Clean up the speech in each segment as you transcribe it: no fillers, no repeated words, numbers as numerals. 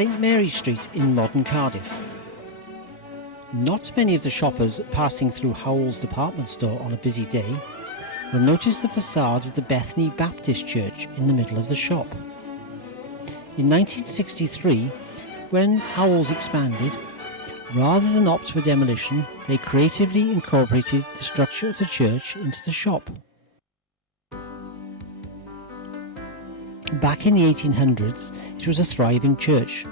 St Mary Street in modern Cardiff. Not many of the shoppers passing through Howell's department store on a busy day will notice the facade of the Bethel Baptist Church in the middle of the shop. In 1963, when Howell's expanded, rather than opt for demolition, they creatively incorporated the structure of the church into the shop. Back in the 1800s, it was a thriving church,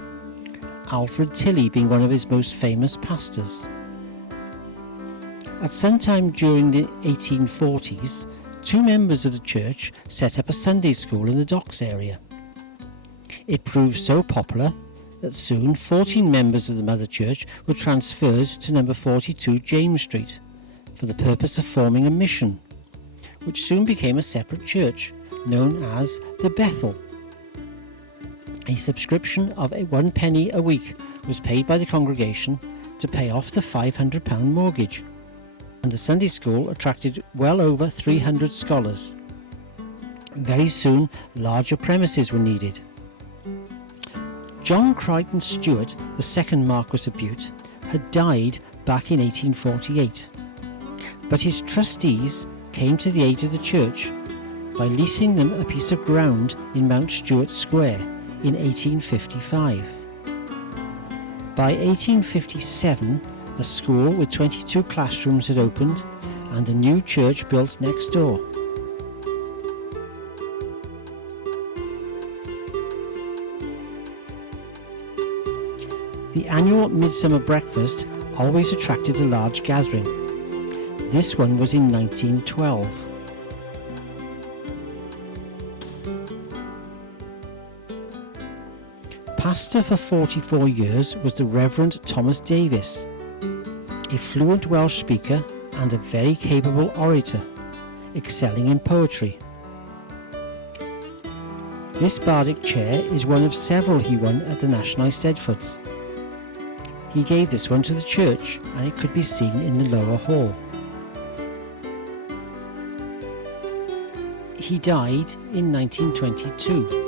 Alfred Tilley being one of its most famous pastors. At some time during the 1840s, two members of the church set up a Sunday school in the docks area. It proved so popular that soon 14 members of the mother church were transferred to number 42 James Street for the purpose of forming a mission, which soon became a separate church known as the Bethel. A subscription of £1 penny a week was paid by the congregation to pay off the £500 mortgage, and the Sunday school attracted well over 300 scholars. Very soon, larger premises were needed. John Crichton Stewart, the second Marquess of Bute, had died back in 1848, but his trustees came to the aid of the church by leasing them a piece of ground in Mount Stuart Square in 1855. By 1857, a school with 22 classrooms had opened and a new church built next door. The annual midsummer breakfast always attracted a large gathering. This one was in 1912. Pastor for 44 years was the Reverend Thomas Davis, a fluent Welsh speaker and a very capable orator, excelling in poetry. This bardic chair is one of several he won at the National Eisteddfods. He gave this one to the church, and it could be seen in the lower hall. He died in 1922.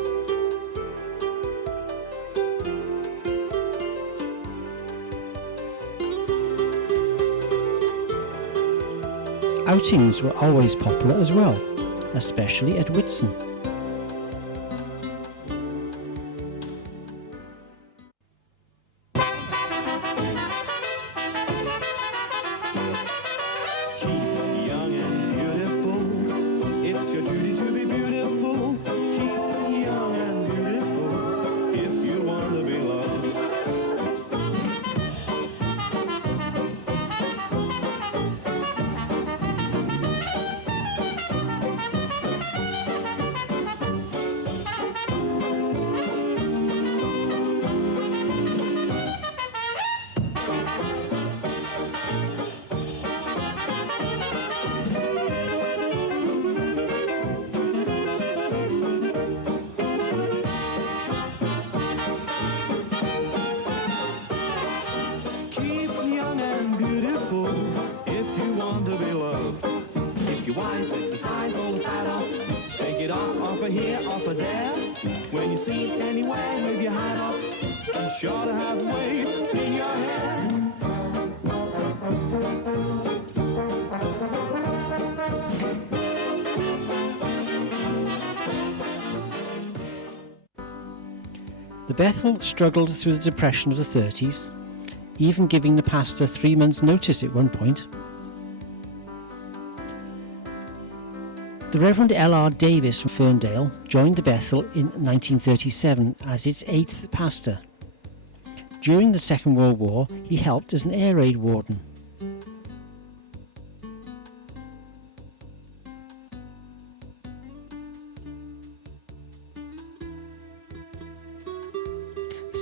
Outings were always popular as well, especially at Whitsun. Exercise all the fat off. Take it off of here, off of there. When you see it anywhere, wave your hat off. Be sure to have a wave in your hair. The Bethel struggled through the depression of the 30s, even giving the pastor 3 months' notice at one point. The Reverend L.R. Davis from Ferndale joined the Bethel in 1937 as its 8th pastor. During the Second World War, he helped as an air raid warden.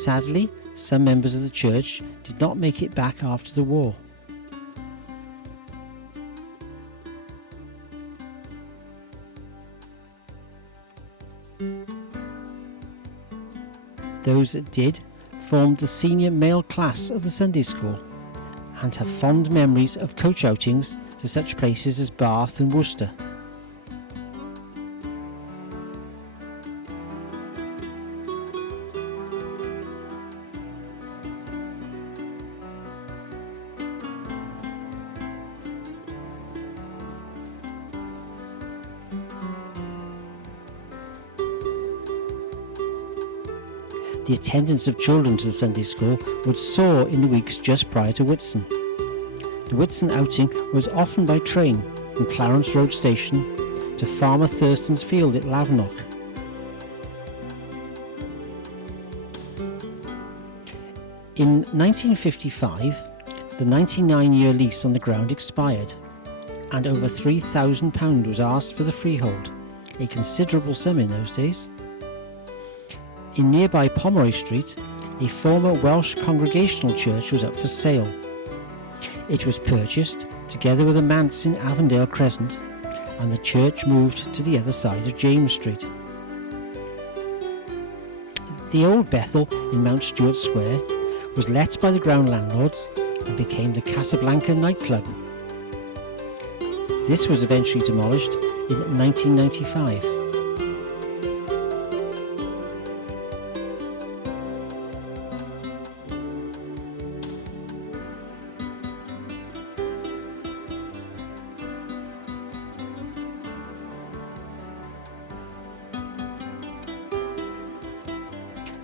Sadly, some members of the church did not make it back after the war. Those that did formed the senior male class of the Sunday school and have fond memories of coach outings to such places as Bath and Worcester. The attendance of children to the Sunday school would soar in the weeks just prior to Whitsun. The Whitsun outing was often by train from Clarence Road Station to Farmer Thurston's field at Lavenock. In 1955, the 99-year lease on the ground expired, and over £3,000 was asked for the freehold, a considerable sum in those days. In nearby Pomeroy Street, a former Welsh Congregational church was up for sale. It was purchased together with a manse in Avondale Crescent, and the church moved to the other side of James Street. The old Bethel in Mount Stuart Square was let by the ground landlords and became the Casablanca nightclub. This was eventually demolished in 1995.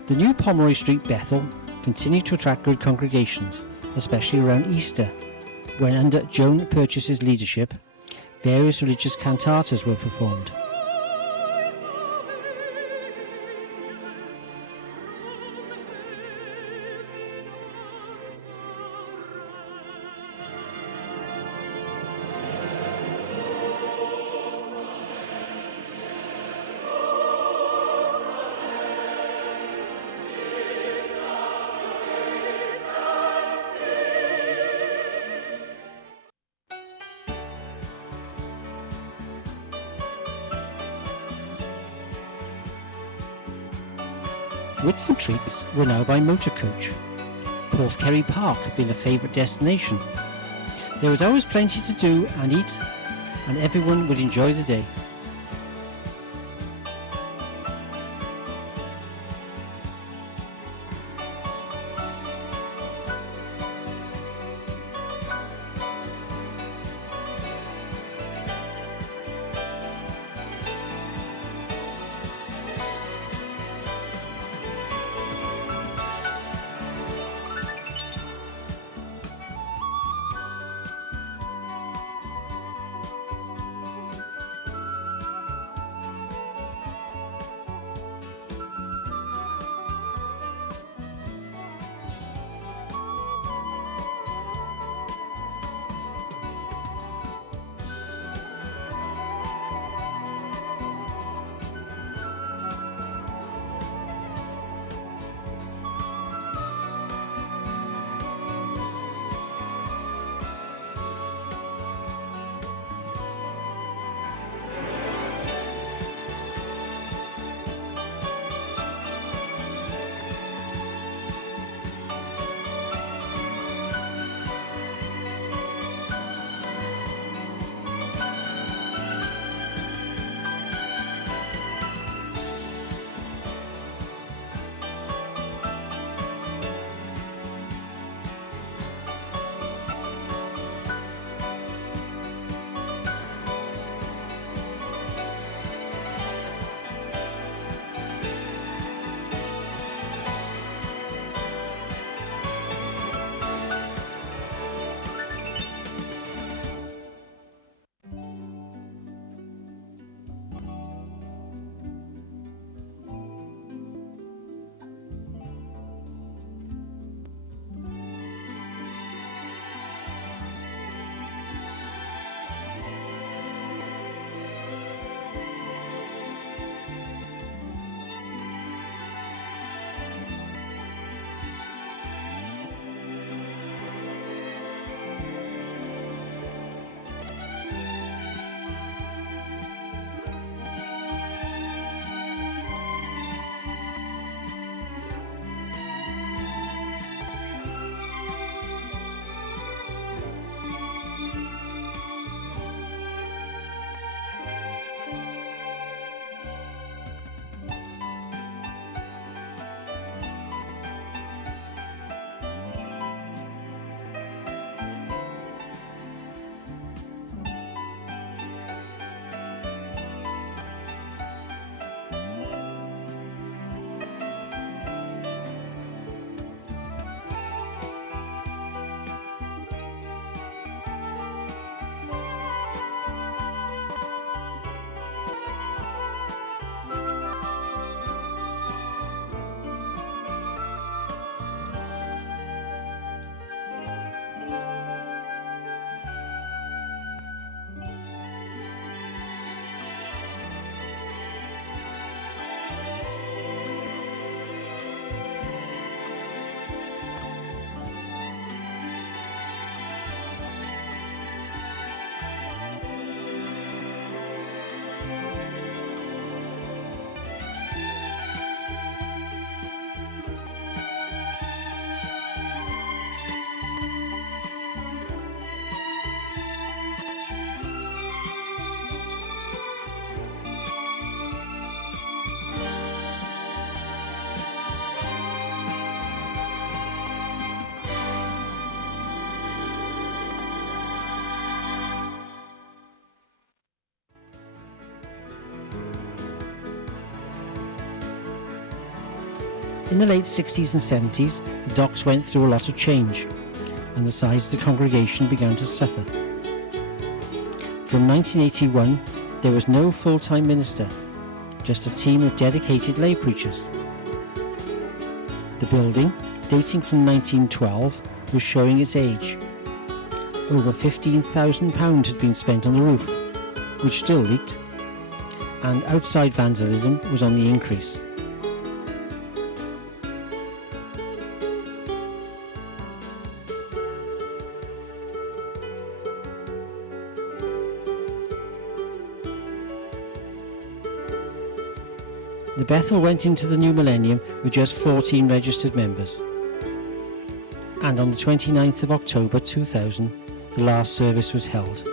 The new Pomeroy Street Bethel continued to attract good congregations, especially around Easter, when under Joan Purchas's leadership, various religious cantatas were performed. Whitsun treats were now by motor coach, Porthkerry Park being a favourite destination. There was always plenty to do and eat, and everyone would enjoy the day. In the late 60s and 70s, the docks went through a lot of change, and the size of the congregation began to suffer. From 1981, there was no full-time minister, just a team of dedicated lay preachers. The building, dating from 1912, was showing its age. Over £15,000 had been spent on the roof, which still leaked, and outside vandalism was on the increase. The Bethel went into the new millennium with just 14 registered members. And on the 29th of October 2000, the last service was held.